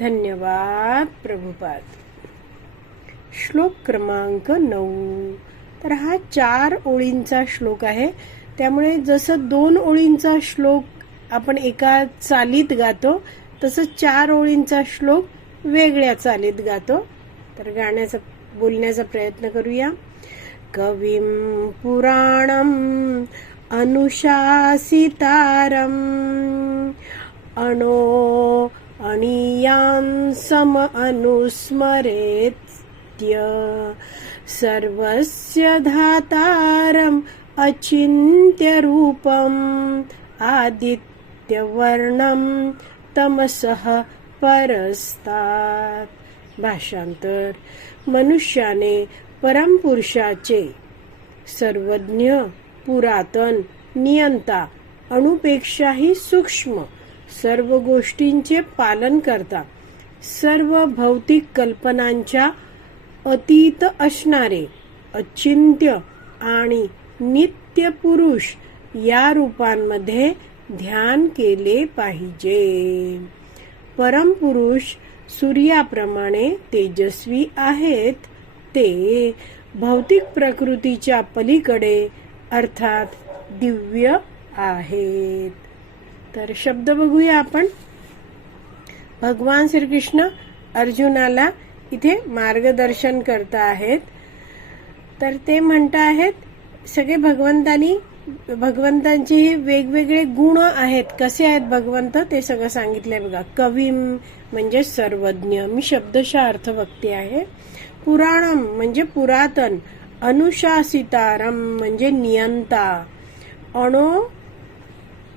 धन्यवाद प्रभुपाद. श्लोक क्रमांक नऊ. तर हा चार ओळींचा श्लोक आहे. त्यामुळे जसं दोन ओळींचा श्लोक आपण एका चालीत गातो तसं चार ओळींचा श्लोक वेगळ्या चालीत गातो. तर गाण्याचा बोलण्याचा प्रयत्न करूया. कविं पुराणम् अनुशासितारम् अणो अणीयान् सम अनुस्मरेत्य सर्वस्य धातारम् अचिन्त्यरूपम् आदित्यवर्णं तमसः परस्तात्। भाषांतर। मनुष्याने परमपुरुषाचे सर्वज्ञ पुरातन नियंता अणुपेक्षाही सूक्ष्म सर्व गोष्टींचे पालन करता. सर्व भौतिक कल्पनांच्या अतीत असणारे अचिंत्य आणि नित्य पुरुष या रूपांमध्ये ध्यान केले पाहिजे. परमपुरुष सूर्याप्रमाणे तेजस्वी आहेत. ते भौतिक प्रकृतीच्या पलीकडे अर्थात दिव्य आहेत. तर शब्द बघूया आपण. भगवान श्रीकृष्ण अर्जुनाला इथे मार्गदर्शन करता आहेत. तर ते म्हणत आहेत सगळे भगवंतानी भगवंतांचे हे वेगवेगळे गुण आहेत. कसे आहेत भगवंत? ते सगळं सांगितलंय बघा. कवी म्हणजे सर्वज्ञ. मी शब्दशः अर्थ बघते आहे. पुराणम म्हणजे पुरातन. अनुशासितारम म्हणजे नियंता. अणो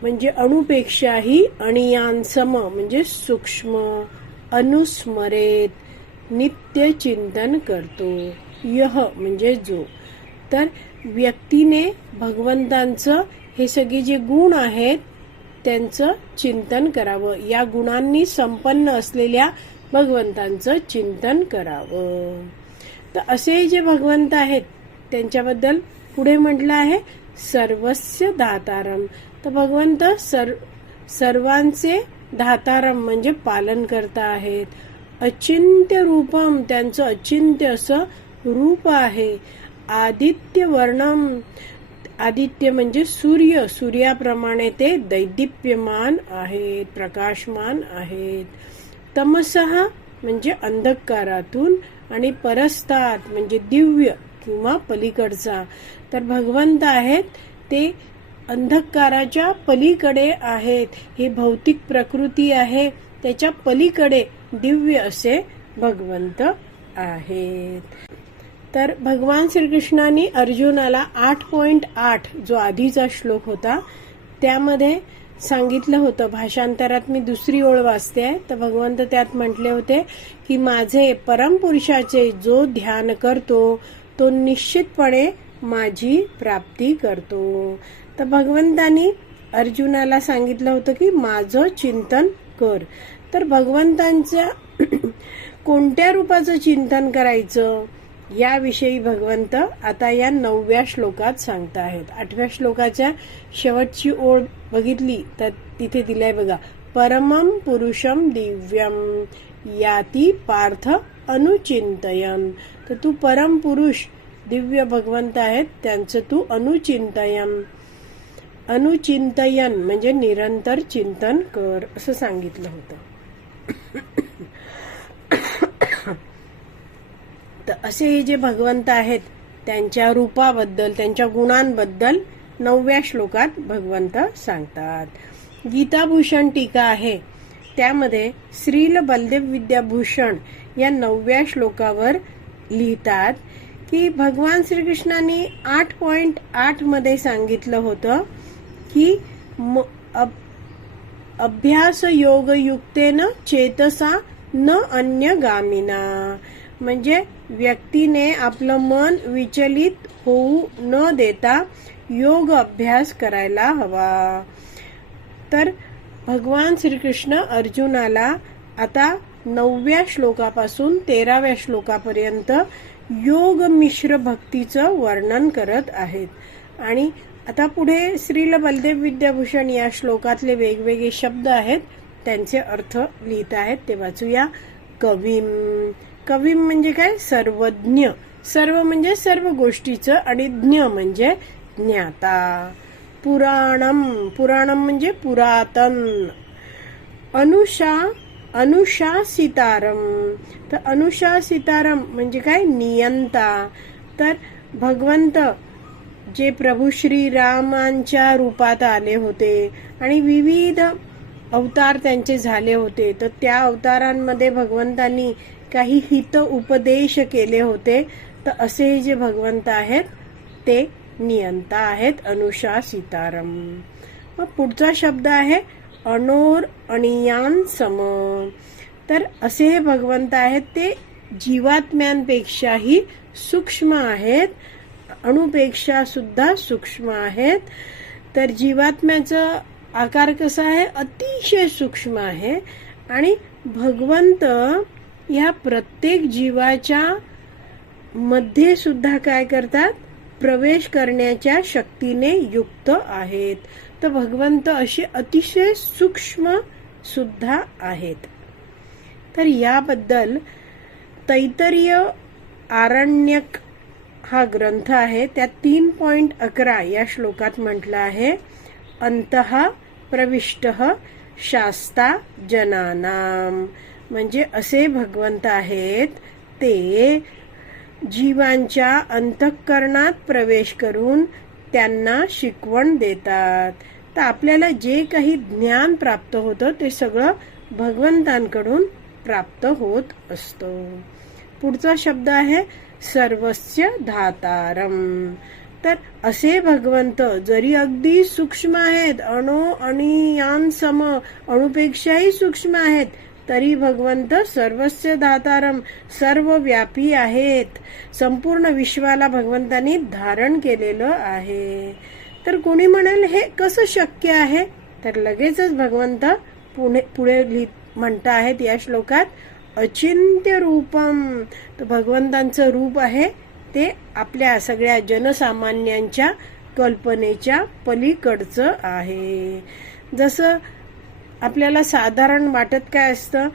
म्हणजे अणुपेक्षाही अणियांसम म्हणजे सूक्ष्म अनुस्मरेत नित्य चिंतन करतो. यह म्हणजे जो. तर व्यक्तीने भगवंतांचं हे सगळे जे गुण आहेत त्यांचं चिंतन करावं. या गुणांनी संपन्न असलेल्या भगवंतांचं चिंतन करावं. तर असे जे भगवंत आहेत त्यांच्याबद्दल पुढे म्हटलं आहे सर्वस्य दातारम. तर भगवंत सर सर्वांचे धातारम म्हणजे पालन करता आहेत. अचिंत्य रूपम त्यांचं अचिंत्य असं रूप आहे. आदित्य वर्णम आदित्य म्हणजे सूर्य. सूर्याप्रमाणे ते दैदिप्यमान आहेत प्रकाशमान आहेत. तमसहा म्हणजे अंधकारातून आणि परस्तात म्हणजे दिव्य किंवा पलीकडचा. तर भगवंत आहेत ते अंधकाराच्या पलीकडे आहेत. ही भौतिक प्रकृती आहे. त्याच्या पलीकडे दिव्य असे भगवंत आहेत. तर भगवान श्रीकृष्णाने अर्जुनाला आठ पॉइंट आठ जो आधीचा श्लोक होता त्यामध्ये सांगितलं होतं. भाषांतरात मी दुसरी ओळ वाचते आहे. तर भगवंत त्यात म्हटले होते की माझे परमपुरुषाचे जो ध्यान करतो तो निश्चितपणे माझी प्राप्ती करतो. तर भगवंतानी अर्जुनाला सांगितलं होतं की माझं चिंतन कर. तर भगवंतांच्या कोणत्या रूपाचं चिंतन करायचं याविषयी भगवंत आता या नवव्या श्लोकात सांगता आहेत आठव्या श्लोकाच्या शेवटची ओळ बघितली तर तिथे दिलाय बघा परमम पुरुषम दिव्यम याती पार्थ अनुचिंतयन तर तू परम पुरुष दिव्य भगवंत आहेत त्यांचं तू अनुचिंतयन अनुचिंतयन म्हणजे निरंतर चिंतन कर असं सांगितलं होतं. तर असे हे जे भगवंत आहेत त्यांच्या रूपाबद्दल त्यांच्या गुणांबद्दल नवव्या श्लोकात भगवंत सांगतात. गीताभूषण टीका आहे. त्यामध्ये श्रील बलदेव विद्याभूषण या नवव्या श्लोकावर लिहितात की भगवान श्रीकृष्णांनी आठ पॉइंट आठमध्ये सांगितलं होतं की म- अभ्यास योग युक्तेन चेतसा न अन्य गामिना म्हणजे व्यक्तीने आपलं मन विचलित होऊ न देता योग अभ्यास करायला हवा. तर भगवान श्रीकृष्ण अर्जुनाला आता नवव्या श्लोकापासून तेराव्या श्लोकापर्यंत योग मिश्र भक्तीचं वर्णन करत आहेत. आणि आता पुढे श्रील बलदेव विद्याभूषण या श्लोकातले वेगवेगळे शब्द आहेत. त्यांचे अर्थ लिहित आहेत. ते वाचूया. कविम कविम म्हणजे काय? सर्वज्ञ. सर्व म्हणजे सर्व गोष्टीचं आणि ज्ञ म्हणजे ज्ञाता. पुराणम पुराणम म्हणजे पुरातन. अनुषा. अनुशासितारम तर अनुशासितारम म्हणजे काय? नियंता. तर भगवंत जे प्रभू श्रीरामांच्या रूपात आले होते आणि विविध अवतार त्यांचे झाले होते तर त्या अवतारांमध्ये भगवंतांनी काही हित उपदेश केले होते. तर असे जे भगवंत आहेत ते नियंता आहेत अनुषा सीतारम. मग पुढचा शब्द आहे अनोर अणियान सम. तर असे हे भगवंत आहेत ते जीवात्म्यांपेक्षाही सूक्ष्म आहेत. अणुपेक्षा सुद्धा सूक्ष्म आहेत. तर जीवात्म्याचं आकार कसा आहे? अतिशय सूक्ष्म आहे. आणि भगवंत या प्रत्येक जीवाच्या मध्ये सुद्धा काय करतात? प्रवेश करण्याच्या शक्तीने युक्त आहेत. तर भगवंत असे अतिशय सूक्ष्म सुद्धा आहेत. तर याबद्दल तैतरीय आरण्यक हा ग्रंथ आहे त्या तीन पॉइंट अकरा या श्लोकात म्हटलं आहे अंत प्रविष्ट शास्ता जनानाम. म्हणजे असे भगवंत आहेत ते जीवांच्या अंतःकरणात प्रवेश करून त्यांना शिकवण देतात. तर आपल्याला जे काही ज्ञान प्राप्त होतं ते सगळं भगवंतांकडून प्राप्त होत असतो. पुढचा शब्द आहे सर्वस्य धातारम। तर असे भगवंत जरी अगदी सूक्ष्म आहेत अणु आणि यान सम अणुपेक्षाही सूक्ष्म आहेत तरी भगवंत सर्वस्य धातारम सर्व व्यापी आहेत। संपूर्ण विश्वाला भगवंतांनी धारण केलेलं आहे। तर कोणी म्हणाल हे कसं शक्य आहे? तर लगेचच भगवंत पुणे पुढे म्हणता आहेत या श्लोकात अचिंत्य रूपम. तर भगवंतांचं रूप आहे ते आपल्या सगळ्या जनसामान्यांच्या कल्पनेच्या पलीकडचं आहे. जसं आपल्याला साधारण वाटत काय असतं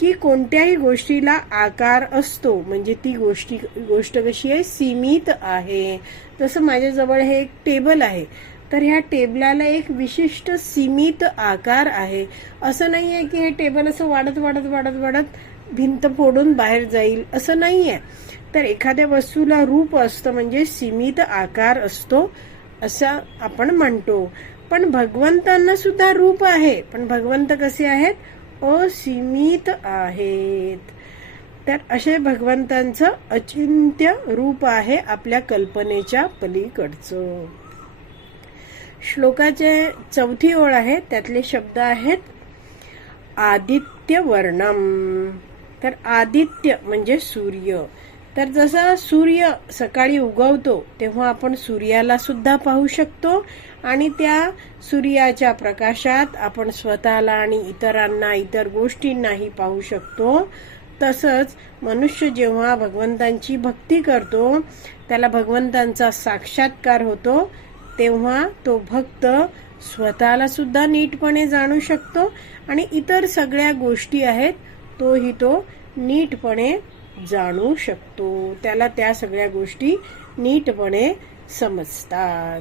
की कोणत्याही गोष्टीला आकार असतो म्हणजे ती गोष्टी गोष्ट कशी आहे सीमित आहे. तसं माझ्याजवळ हे एक टेबल आहे. तर ह्या टेबलाला एक विशिष्ट सीमित आकार आहे. असं नाही आहे की हे टेबल असं वाढत वाढत वाढत वाढत भिंत फोडून बाहेर जाईल असं नाही आहे तर एखाद्या वस्तूला रूप असतं म्हणजे सीमित आकार असतो असं आपण म्हणतो. पण भगवंतांना सुद्धा रूप आहे. पण भगवंत कसे आहेत? असीमित आहेत. तर असे भगवंतांचं अचिंत्य रूप आहे आपल्या कल्पनेच्या पलीकडचं. श्लोकाचे चौथी ओळ आहे त्यातले शब्द आहेत आदित्य वर्णम तर आदित्य म्हणजे सूर्य. तर जसा सूर्य सकाळी उगवतो तेव्हा आपण सूर्याला सुद्धा पाहू शकतो आणि त्या सूर्याच्या प्रकाशात आपण स्वतःला आणि इतरांना इतर गोष्टींनाही पाहू शकतो. तसंच मनुष्य जेव्हा भगवंतांची भक्ती करतो त्याला भगवंतांचा साक्षात्कार होतो तेव्हा तो भक्त स्वतःला सुद्धा नीटपणे जाणू शकतो. आणि इतर सगळ्या गोष्टी आहेत तोही तो नीटपणे जाणू शकतो. त्याला त्या सगळ्या गोष्टी नीटपणे समजतात.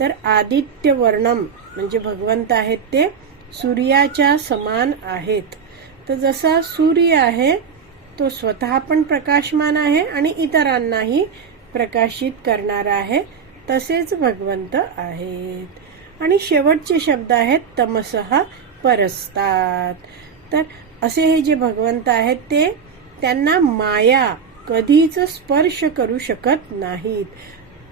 तर आदित्य वर्णम म्हणजे भगवंत आहेत ते सूर्याच्या समान आहेत. तर जसा सूर्य आहे तो स्वतः पण प्रकाशमान आहे आणि इतरांनाही प्रकाशित करणारा आहे तसेच भगवंत आहेत. आणि शेवटचे शब्द आहेत तमसहा परस्तात. तर असे हे जे भगवंत आहेत ते त्यांना माया कधीच स्पर्श करू शकत नाहीत.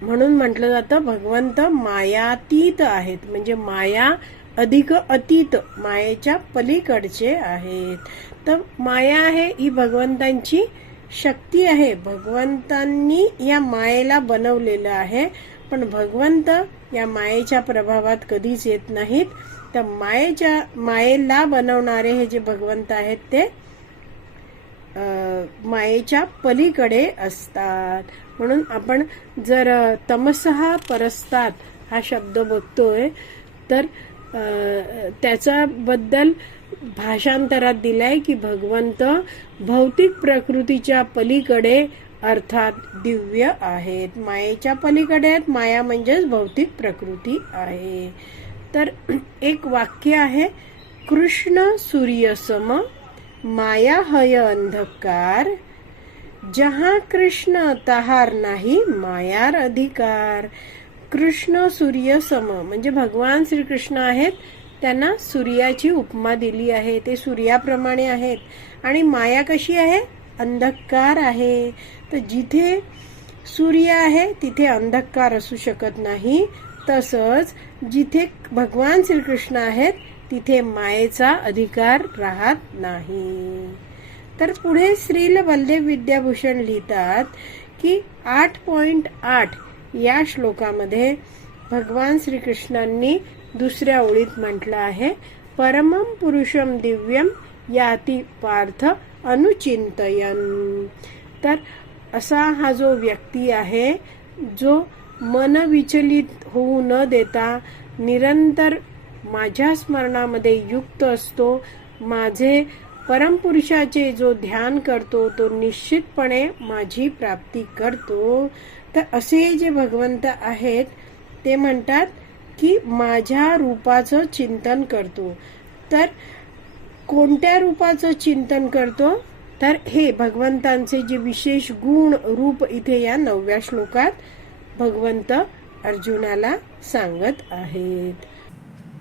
म्हणून म्हटलं जातं भगवंत मायातीत आहेत. म्हणजे माया अधिक अतीत मायेच्या पलीकडचे आहेत. तर माया आहे ही भगवंतांची शक्ती आहे. भगवंतांनी या मायेला बनवलेलं आहे. पण भगवंत या मायेच्या प्रभावात कधीच येत नाहीत. तर मायेच्या मायेला बनवणारे हे जे भगवंत आहेत ते मायेच्या पलीकडे असतात. म्हणून आपण जर तमसहा परस्तात हा शब्द बघतोय तर त्याच्याबद्दल भाषांतरात दिलाय की भगवंत भौतिक प्रकृतीच्या पलीकडे अर्थात दिव्य आहेत. मायेच्या पलीकडे आहेत माया म्हणजेच भौतिक प्रकृती आहे. तर एक वाक्य आहे कृष्ण सूर्यसम माया हय अंधकार. जहा कृष्ण तहार नाही मायार अधिकार. कृष्ण सूर्य सम म्हणजे भगवान श्रीकृष्ण आहेत त्यांना सूर्याची उपमा दिली आहे. ते सूर्याप्रमाणे आहेत. आणि माया कशी आहे? अंधकार आहे. तर जिथे सूर्य आहे तिथे अंधकार असू शकत नाही. तसंच जिथे भगवान श्रीकृष्ण आहेत तिथे मायेचा अधिकार राहत नाही. तर पुढे श्रील बलदेव विद्याभूषण लिहितात की आठ पॉइंट आठ या श्लोकामध्ये भगवान श्रीकृष्णांनी दुसऱ्या ओळीत म्हटलं आहे परमम पुरुषम दिव्यम याती पार्थ अनुचिंतयन। तर असा हा जो व्यक्ती आहे जो मन विचलित होऊ न देता निरंतर माझ्या स्मरणामध्ये युक्त असतो माझे परमपुरुषाचे जो ध्यान करतो तो निश्चितपणे माझी प्राप्ती करतो. तर असे जे भगवंत आहेत ते म्हणतात की माझ्या रूपाचं चिंतन करतो. तर कोणत्या रूपाचं चिंतन करतो? तर हे भगवंतांचे जे विशेष गुण रूप इथे या नवव्या श्लोकात भगवंत अर्जुनाला सांगत आहेत.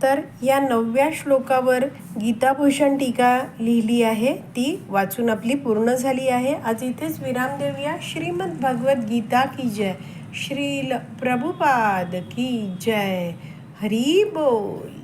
तर या नवव्या श्लोकावर गीताभूषण टीका लिहिली आहे. ती वाचून आपली पूर्ण झाली आहे. आज इथेच विराम देऊया. श्रीमद भगवत गीता की जय. श्रील प्रभुपाद की जय. हरी बोल.